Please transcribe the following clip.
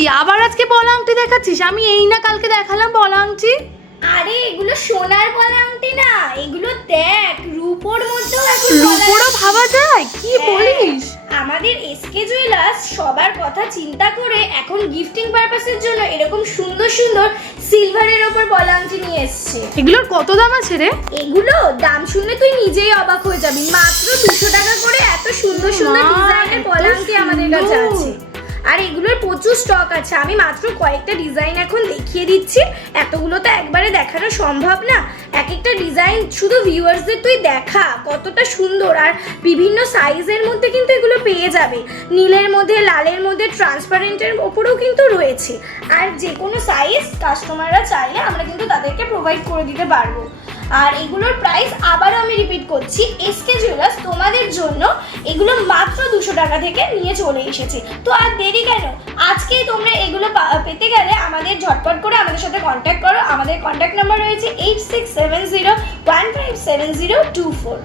তুই আবার আজকে বলা আংটি দেখাচ্ছিস? আমি এই না কালকে দেখালাম বলা আংটি। আরে এগুলো সোনার বলা আংটি না, এগুলো দেখ রূপোর মধ্যেও এখন রূপোরও ভাবা যায়? কি বলিস? আমাদের এসকে জুয়েলার্স সবার কথা চিন্তা করে এখন গিফটিং পারপাসের জন্য এরকম সুন্দর সুন্দর সিলভারের ওপর বলা আংটি নিয়ে এসেছে। এগুলোর কত দাম আছে রে? এগুলো দাম শুনলে তুই নিজেই অবাক হয়ে যাবি। মাত্র 200 টাকা করে এত সুন্দর সুন্দর ডিজাইনের বলা আংটি আমাদের কাছে আছে। আর এগুলোর প্রচুর স্টক আছে। আমি মাত্র কয়েকটা ডিজাইন এখন দেখিয়ে দিচ্ছি, এতগুলো তো একবারে দেখানো সম্ভব না। এক একটা ডিজাইন শুধু ভিউয়ার্সদের তুই দেখা কতটা সুন্দর। আর বিভিন্ন সাইজের মধ্যে কিন্তু এগুলো পেয়ে যাবে, নীলের মধ্যে, লালের মধ্যে, ট্রান্সপারেন্টের ওপরেও কিন্তু রয়েছে। আর যে কোনো সাইজ কাস্টমাররা চাইলে আমরা কিন্তু তাদেরকে প্রোভাইড করে দিতে পারবো। আর এগুলোর প্রাইস আবারও আমি রিপিট করছি, এসকে জুয়েলার্স তোমাদের জন্য এগুলো মাত্র 200 টাকা থেকে নিয়ে চলে এসেছে। তো আর দেরি কেন, আজকেই তোমরা এগুলো পেতে গেলে আমাদের ঝটপট করে আমাদের সাথে কন্ট্যাক্ট করো। আমাদের কন্ট্যাক্ট নাম্বার রয়েছে 8670157024।